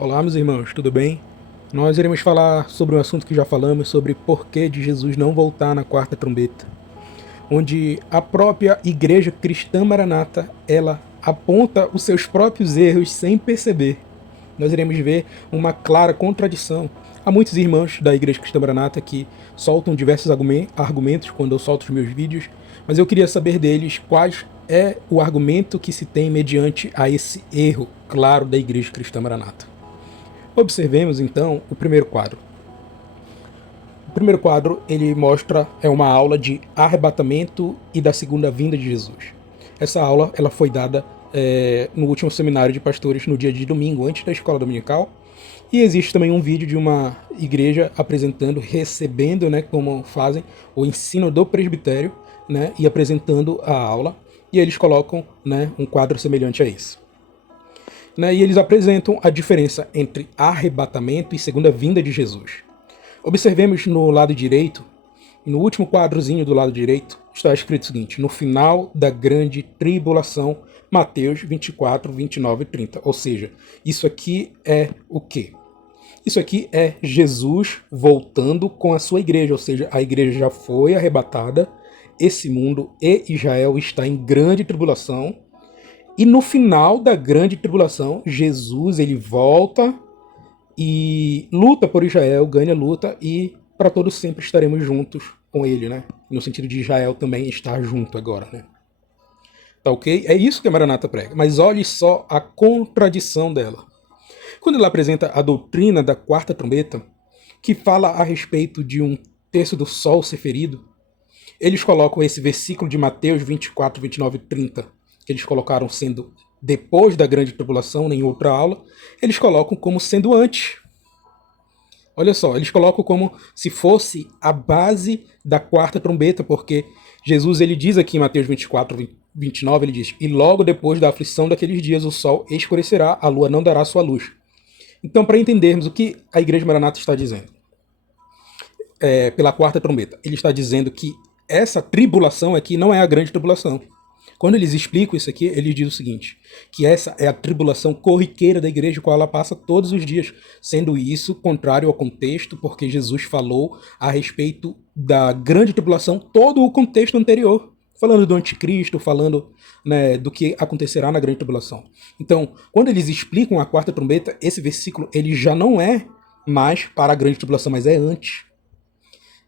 Olá, meus irmãos, tudo bem? Nós iremos falar sobre um assunto que já falamos, sobre por que de Jesus não voltar na quarta trombeta, onde a própria Igreja Cristã Maranata, ela aponta os seus próprios erros sem perceber. Nós iremos ver uma clara contradição. Há muitos irmãos da Igreja Cristã Maranata que soltam diversos argumentos quando eu solto os meus vídeos, mas eu queria saber deles quais é o argumento que se tem mediante a esse erro claro da Igreja Cristã Maranata. Observemos então o primeiro quadro. O primeiro quadro ele mostra uma aula de arrebatamento e da segunda vinda de Jesus. Essa aula ela foi dada no último seminário de pastores no dia de domingo, antes da escola dominical. E existe também um vídeo de uma igreja apresentando, recebendo, como fazem, o ensino do presbitério, e apresentando a aula. E eles colocam, um quadro semelhante a esse. E eles apresentam a diferença entre arrebatamento e segunda vinda de Jesus. Observemos no lado direito, no último quadrozinho do lado direito, está escrito o seguinte: no final da grande tribulação, Mateus 24, 29 e 30. Ou seja, isso aqui é o quê? Isso aqui é Jesus voltando com a sua igreja, ou seja, a igreja já foi arrebatada, esse mundo e Israel está em grande tribulação, e no final da grande tribulação, Jesus ele volta e luta por Israel, ganha a luta, e para todos sempre estaremos juntos com ele, No sentido de Israel também estar junto agora, Tá ok? É isso que a Maranata prega. Mas olhe só a contradição dela. Quando ela apresenta a doutrina da quarta trombeta, que fala a respeito de um terço do sol ser ferido, eles colocam esse versículo de Mateus 24, 29 e 30, que eles colocaram sendo depois da grande tribulação, em outra aula, eles colocam como sendo antes. Olha só, eles colocam como se fosse a base da quarta trombeta, porque Jesus ele diz aqui em Mateus 24, 29, ele diz: e logo depois da aflição daqueles dias o sol escurecerá, a lua não dará sua luz. Então, para entendermos o que a Igreja Maranata está dizendo, pela quarta trombeta, ele está dizendo que essa tribulação aqui não é a grande tribulação. Quando eles explicam isso aqui, eles dizem o seguinte, que essa é a tribulação corriqueira da igreja, qual ela passa todos os dias, sendo isso contrário ao contexto, porque Jesus falou a respeito da grande tribulação, todo o contexto anterior, falando do anticristo, falando do que acontecerá na grande tribulação. Então, quando eles explicam a quarta trombeta, esse versículo ele já não é mais para a grande tribulação, mas é antes.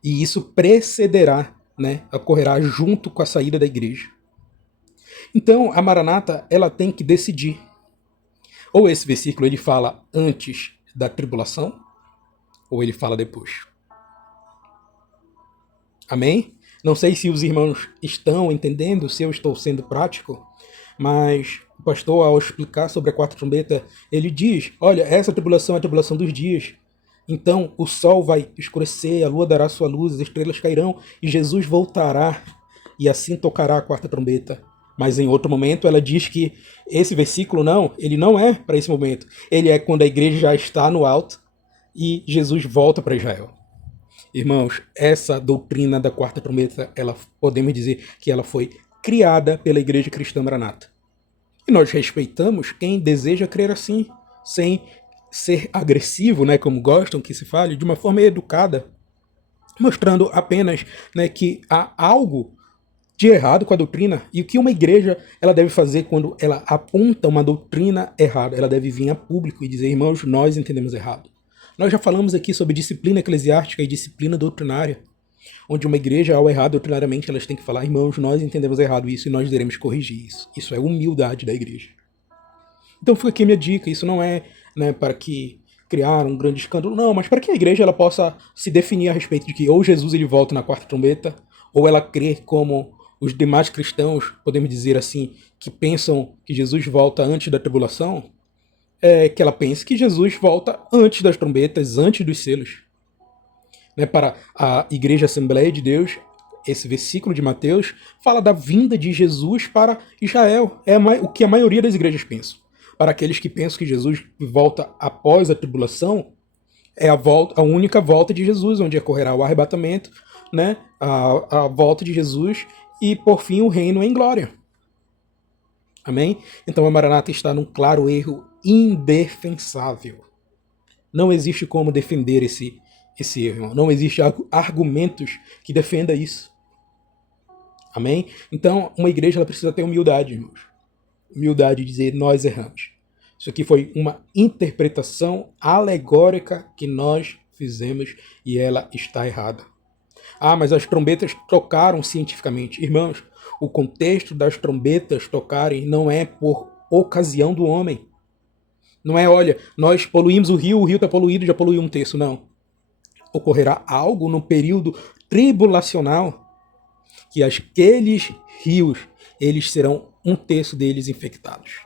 E isso precederá, ocorrerá junto com a saída da igreja. Então, a Maranata, ela tem que decidir. Ou esse versículo ele fala antes da tribulação, ou ele fala depois. Amém? Não sei se os irmãos estão entendendo, se eu estou sendo prático, mas o pastor, ao explicar sobre a quarta trombeta, ele diz, olha, essa tribulação é a tribulação dos dias. Então, o sol vai escurecer, a lua dará sua luz, as estrelas cairão, e Jesus voltará, e assim tocará a quarta trombeta. Mas em outro momento ela diz que esse versículo ele não é para esse momento. Ele é quando a igreja já está no alto e Jesus volta para Israel. Irmãos, essa doutrina da quarta trombeta, ela podemos dizer que ela foi criada pela Igreja Cristã Maranata. E nós respeitamos quem deseja crer assim, sem ser agressivo, como gostam que se fale, de uma forma educada, mostrando apenas que há algo de errado com a doutrina, e o que uma igreja ela deve fazer quando ela aponta uma doutrina errada. Ela deve vir a público e dizer, irmãos, nós entendemos errado. Nós já falamos aqui sobre disciplina eclesiástica e disciplina doutrinária, onde uma igreja, ao errar doutrinariamente, elas têm que falar, irmãos, nós entendemos errado isso e nós iremos corrigir isso. Isso é humildade da igreja. Então fica aqui a minha dica, isso não é para que criar um grande escândalo, não, mas para que a igreja ela possa se definir a respeito de que ou Jesus ele volta na quarta trombeta, ou ela crê como os demais cristãos, podemos dizer assim, que pensam que Jesus volta antes da tribulação, que ela pense que Jesus volta antes das trombetas, antes dos selos. Para a Igreja Assembleia de Deus, esse versículo de Mateus fala da vinda de Jesus para Israel. É o que a maioria das igrejas pensam. Para aqueles que pensam que Jesus volta após a tribulação, é a única volta de Jesus, onde ocorrerá o arrebatamento, a volta de Jesus e, por fim, o reino em glória. Amém? Então a Maranata está num claro erro indefensável. Não existe como defender esse erro, irmão. Não existe argumentos que defenda isso. Amém? Então, uma igreja ela precisa ter humildade, irmãos. Humildade de dizer, nós erramos. Isso aqui foi uma interpretação alegórica que nós fizemos e ela está errada. Ah, mas as trombetas tocaram cientificamente. Irmãos, o contexto das trombetas tocarem não é por ocasião do homem. Não é, olha, nós poluímos o rio está poluído, já poluiu um terço. Não. Ocorrerá algo no período tribulacional que aqueles rios, eles serão um terço deles infectados.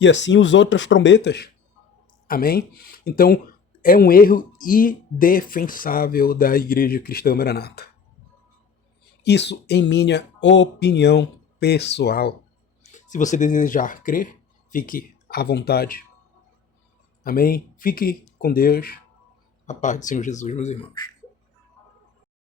E assim os outras trombetas. Amém? Então, é um erro indefensável da Igreja Cristã Maranata. Isso em minha opinião pessoal. Se você desejar crer, fique à vontade. Amém? Fique com Deus. A paz do Senhor Jesus, meus irmãos.